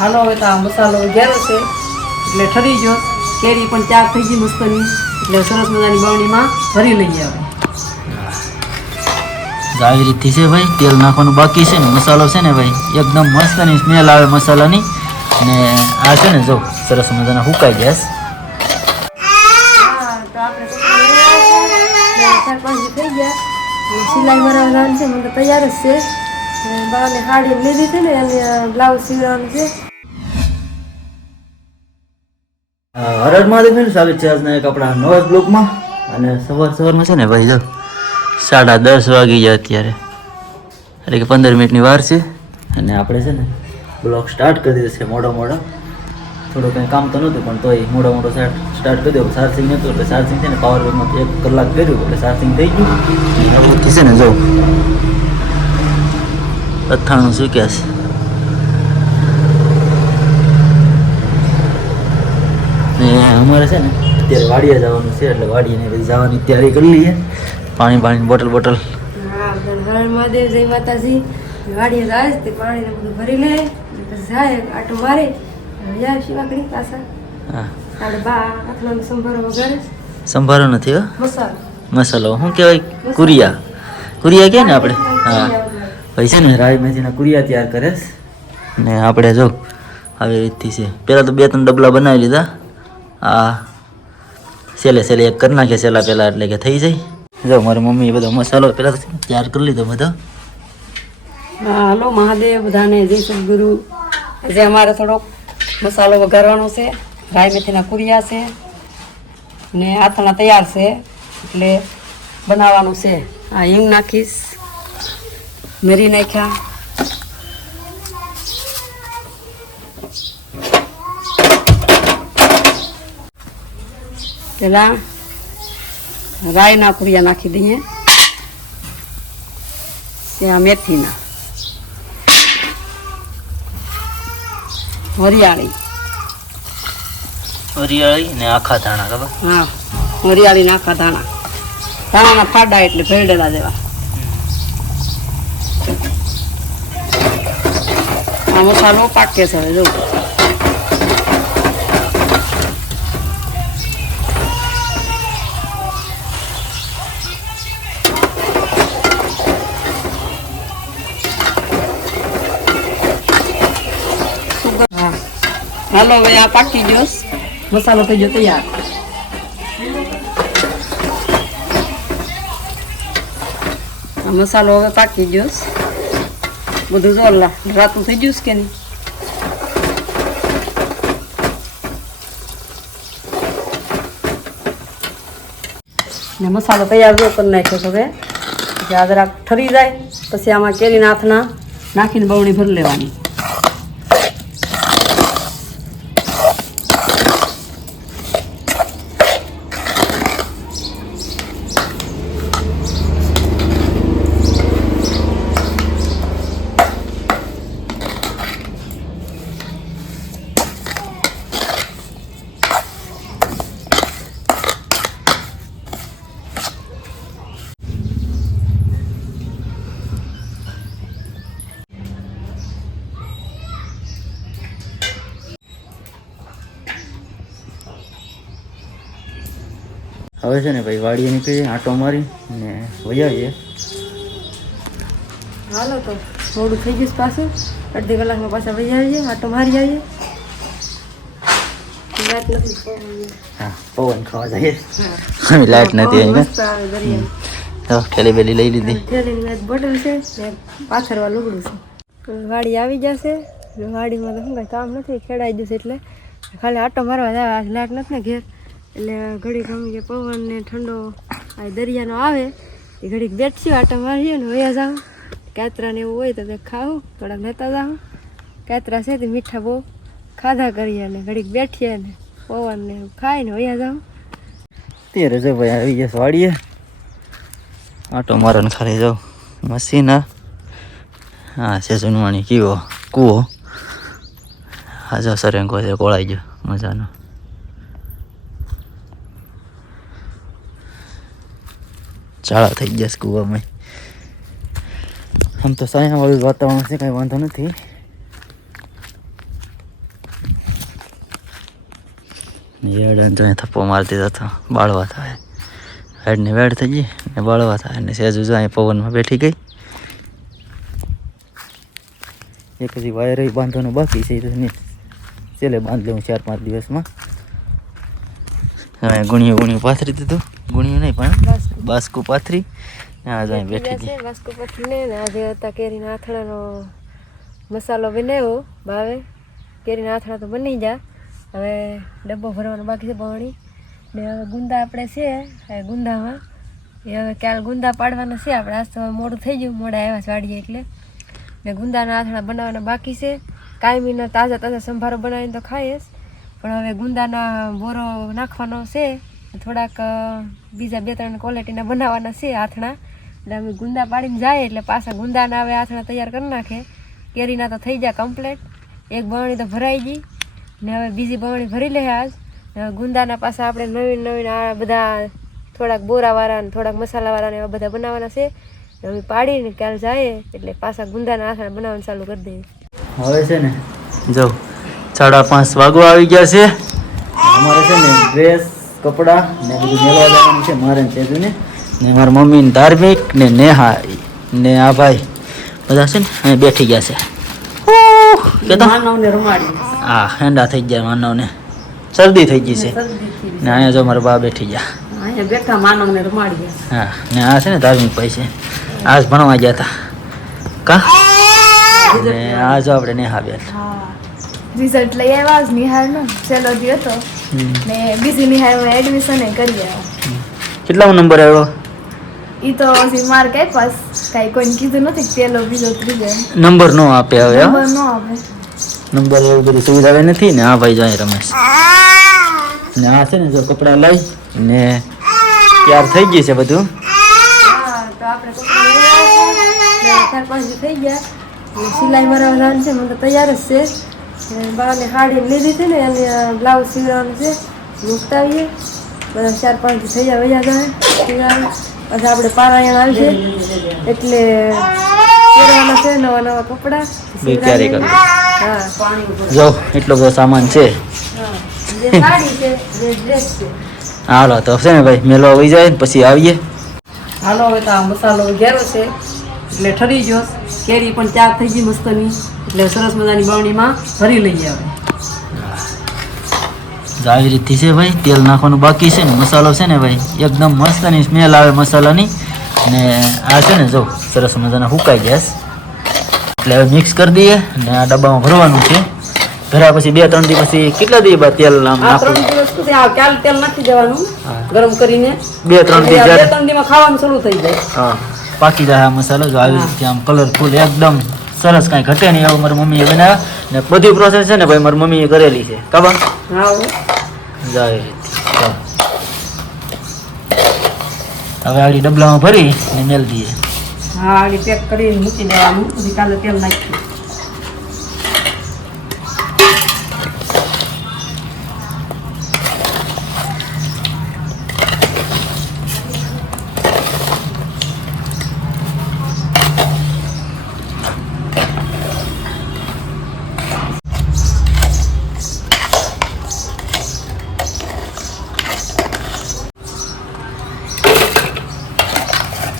હાલો હવે તો આ મસાલો ઘેરો છે. એટલે ઠરી ગયો. કેરી પણ ચાર થઈ ગઈ મસ્તની. એટલે સરસ મજાની બાવણીમાં ભરી લઈએ તો આવી રીતથી છે ભાઈ તેલ નાખવાનું બાકી છે ને મસાલો છે ને ભાઈ એકદમ મસ્તની સ્મેલ આવે મસાલાની. ને આ છે ને જો સરસ મજાના હુકાઈ ગયા આપણે સિલાઈ મરાવવાનું છે મને તૈયાર જ છે. બાને સાડી લીધી હતી ને એને બ્લાઉઝ સીવડાવવાનું છે. હરડ મહાદેવ છે ને સ્વાગત છે આજના એક આપણા નવા બ્લોકમાં. અને સવાર સવારમાં છે ને ભાઈ, જો, સાડા દસ વાગી ગયા અત્યારે. એટલે કે પંદર મિનિટની વાર છે. અને આપણે છે ને બ્લોક સ્ટાર્ટ કરી દીધો મોડો મોડો. થોડું કંઈ કામ તો નહોતું, પણ તોય મોડો મોડો સ્ટાર્ટ કરી દો ચાર્જિંગ નહોતું, એટલે ચાર્જિંગ છે ને પાવર બેંકમાં એક કલાક કર્યું, એટલે ચાર્જિંગ થઈ ગયું. છે ને, જો અથાણું શું છે? ને અમારે છે ને અત્યારે વાડીએ જવાનું છે એટલે વાડીને બધી જવાની તૈયારી કરી લઈએ પાણી પાણી બોટલ બોટલ. હા હર મહાદેવ જય માતાજી. વાડીએ જાય તે પાણીને બધું ભરી લે પછી જાય આટો મારે જાય શિવાકડી પાછા. હા. તારે બા આટલો સંભારો વગર સંભારો નથી હો? મસાલો. મસાલો. શું કહેવાય? કુરિયા. કુરિયા કહે ને આપણે? હા. ભાઈ છે ને રાય મેથીના કુરિયા તૈયાર કરે ને આપણે જો આવી રીતથી છે. પહેલાં તો બે ત્રણ ડબલા બનાવી લીધા. આ સેલે સેલે એક કરી નાખે સેલા પહેલાં એટલે કે થઈ જાય. જો, મારી મમ્મી બધો મસાલો પહેલાં તૈયાર કરી લીધો બધો. હાલો મહાદેવ, બધાને જય સદગુરુ. આજે અમારે થોડોક મસાલો વઘારવાનો છે, રાઈ મેથીના કુરિયા છે, ને આથણા તૈયાર છે, એટલે બનાવવાનું છે. આ હિંગ નાખીશ, મેરી નાખ્યા. પેલા રાઈના પૂરિયા નાખી દઈએ. ત્યાં મેથીના. હરિયાળી. હરિયાળી ને આખા ધાણા ખબર? હા વરિયાળી નાખા ધાણા. ધાણાના ફાડા એટલે ભેળેલા દેવા આ મસાલો પાકે છે હવે હાલો હવે આ પાકી ગયો. મસાલો થઈ ગયો તૈયાર મસાલો હવે પાકી ગયો. બધું જો લા રાતું થઈ ગયું કે નહીં ને મસાલો તૈયાર જો કરી નાખ્યો છો કે પછી આ જરાક ઠરી જાય પછી આમાં કેરી નાથના નાખીને બવણી ભરી લેવાની હવે છે ને ભાઈ વાડીએ નીકળી આંટો મારી ને વૈયાવીએ હાલો તો થોડું થઈ ગયું પાછું. અડધી કલાકમાં પાછા વૈયા આવીએ આટો મારી આવીએ. લાઈટ નથી પવન. ખાવા જઈએ લાઈટ નથી પવન મસ્ત તો ઠેલી બેલી લઈ લીધી. થેલીની એક બોટલ છે ને પાથરવા લુગડું છે. વાડી આવી જશે. વાડીમાં તો શું કાંઈ કામ નથી ખેડાઈ જશે એટલે. ખાલી આટો મારવા જાય લાઈટ નથી ને ઘેર. એટલે ઘડીક ગમે કે પવન ને ઠંડો આ દરિયાનો આવે, એ ઘડીક બેઠશું આટો મારીએ ને વયા જાવ કાતરા ને એવું હોય તો તે ખાવું, થોડાક લેતા જાવ કાતરા છે તે મીઠા બહુ ખાધા કરીએ ને ઘડીક બેઠીએ ને પવન ને એવું ખાઈને વયા જાવ તે જો ભાઈ આવી ગયા વાડીએ. આટો મારો ને ખાલી જાઉં. મશીન હા છે જૂનવાણી, કીવો, કૂવો. હા જો સરેંગો છે કોળાઈ ગયો, મજાનો. ચાળા થઈ ગયા છે કૂવામાં. આમ તો સાયાવાળું વાતાવરણ છે, કાંઈ વાંધો નથી. યેડ તો થપ્પો મારી દીધો હતો, બાળવા થાય હેડ ને વેડ થઈ ગઈ ને બાળવા થાય ને સેજુ જો અહીંયા પવનમાં બેઠી ગઈ. એક હજી વાયર બાંધવાનું બાકી છે તો છેલ્લે બાંધ લઉં ચાર પાંચ દિવસમાં. અહીંયા ગુણ્યું ગુણ્યું પાથરી દીધું. પણ બાસ્કુ. પાથરી. ને આ અહીં બેઠી છે બાસ્કુ પથરીને ને આજે હતા કેરીના આથણાનો મસાલો બનાવ્યો ભાવે. કેરીના આથણા તો બની જા હવે ડબ્બો ભરવાનો બાકી છે પાણી ને હવે ગુંદા આપણે છે ગુંદામાં. એ હવે ક્યારે ગુંદા પાડવાના છે આપણે. આજ તો મોડું થઈ ગયું મોડા આવ્યા છે વાડીએ એટલે. ને ગુંદાના આથણા બનાવવાના બાકી છે. કાયમીના તાજા તાજા સંભારો બનાવીને તો ખાઈએ પણ હવે ગુંદાના બોરો નાખવાનો છે. થોડાક બીજા બે ત્રણ ક્વોલિટીના બનાવવાના છે આથણા એટલે અમે ગુંદા પાડીને જાય એટલે પાછા ગુંદાના હવે આથણા તૈયાર કરી નાખે. કેરીના તો થઈ જાય કમ્પ્લેટ એક બવણી તો ભરાઈ ગઈ. ને હવે બીજી બવણી ભરી લે આજ. ને હવે ગુંદાના પાછા આપણે નવીન નવીન આ બધા થોડાક બોરાવાળા ને થોડાક મસાલાવાળા ને એવા બધા બનાવવાના છે. અમે પાડીને કાલ જાય એટલે પાછા ગુંદાના આથણા બનાવવાનું ચાલુ કરી દઈએ. હવે છે ને જો સાડા પાંચ વાગવા આવી ગયા છે. અમારે છે ને ડ્રેસ કપડાં ને બધું મેળવા જવાનું છે મારે ને તેજુને. ને મારા મમ્મી ને ધાર્મિક ને નેહા ને આ ભાઈ બધા છે ને અહીં બેઠી ગયા છે. હા હેંડા થઈ ગયા માનવને. શરદી થઈ ગઈ છે. ને અહીંયા જો મારા બા બેઠી ગયા. બેઠા માનવને રમાડી હા ને આ છે ને ધાર્મિક ભાઈ છે. આજ ભણવા ગયા હતા કા? ને આ જો આપણે નેહા બેન. રિઝલ્ટ લઈ આવ્યા જ નિહાળનો. છેલ્લો દિવસ હતો. ને બીજી નિહાળમાં એડમિશન કરી આવ્યો કેટલામો નંબર આવ્યો? એ તો હજી માર્ક પાસ કાંઈ કોઈને કીધું નથી પેલો બીજો ત્રીજો. નંબર નો આપે હવે નંબર ન આપે. નંબર એવું બધી સુવિધા હવે નથી ને? આ ભાઈ જાય રમેશ. ને આ છે ને જો કપડાં લઈ ને તૈયાર થઈ ગઈ છે બધું. તો આપણે કપડાં થઈ ગયા. સિલાઈ મારા છે મને તૈયાર જ છે. બાને હાડી લીધી હતી ને એને બ્લાઉઝ સીવડાવવાનું છે. મૂકતા આવીએ બધા ચાર પાંચ થઈ જાય વૈયા જાય સીવડાવે. પછી આપણે પારાયણ આવી છે. એટલે પહેરવાના છે નવા નવા કપડાં. બે ક્યારે હા. જો એટલો બધો સામાન છે. હા. જે સાડી છે જે ડ્રેસ છે. હાલો તો છે ને ભાઈ મેલો આવી જાય ને પછી આવીએ. હાલો હવે તો આ મસાલો ઘેરો છે. એટલે ઠરી ગયો. કેરી પણ ચાર થઈ ગઈ મસ્તની. એટલે સરસ મજાની બાવણીમાં ભરી લઈએ આવે આવી રીતથી છે ભાઈ તેલ નાખવાનું બાકી છે ને મસાલો છે ને ભાઈ એકદમ મસ્તની સ્મેલ આવે મસાલાની. ને આ છે ને જો સરસ મજાના હુકાઈ ગયા એટલે હવે મિક્સ કરી દઈએ ને આ ડબ્બામાં ભરવાનું છે. ભર્યા પછી બે ત્રણ દિવસ પછી કેટલા દિવસ બાદ તેલ નાખવું? તેલ નાખી દેવાનું? ગરમ કરીને. બે ત્રણ દિવસ બે ત્રણ દિવસમાં ખાવાનું શરૂ થઈ જાય. હા પાકી જાય આ મસાલો જો આવી રીતે આમ કલરફુલ એકદમ સરસ કાંઈ ઘટે નહીં એવું મારી મમ્મીએ બનાવ્યા ને બધી પ્રોસેસ છે ને ભાઈ મારી મમ્મીએ કરેલી છે. કાબા હા હો. જો આવી રીતે ચાલો. હવે આડી ડબલામાં ભરી ને મેલ દઈએ. હા આડી પેક કરીને મૂકી દેવાનું. કાલે તેલ નાખી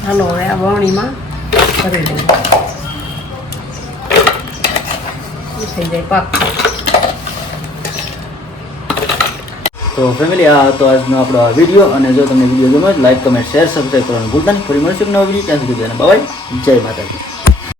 હાલો હવે આ બાવણીમાં ભરી લઈએ થઈ જાય? પાક. તો ફેમિલી આ હતો આજનો આપણો આ વીડિયો અને જો તમને વીડિયો ગમે લાઈક કમેન્ટ શેર સબસ્ક્રાઈબ કરવાનું ભૂલતા નહીં. ફરી મળશે નવો વીડિયો ત્યાં સુધી બાય જય માતાજી.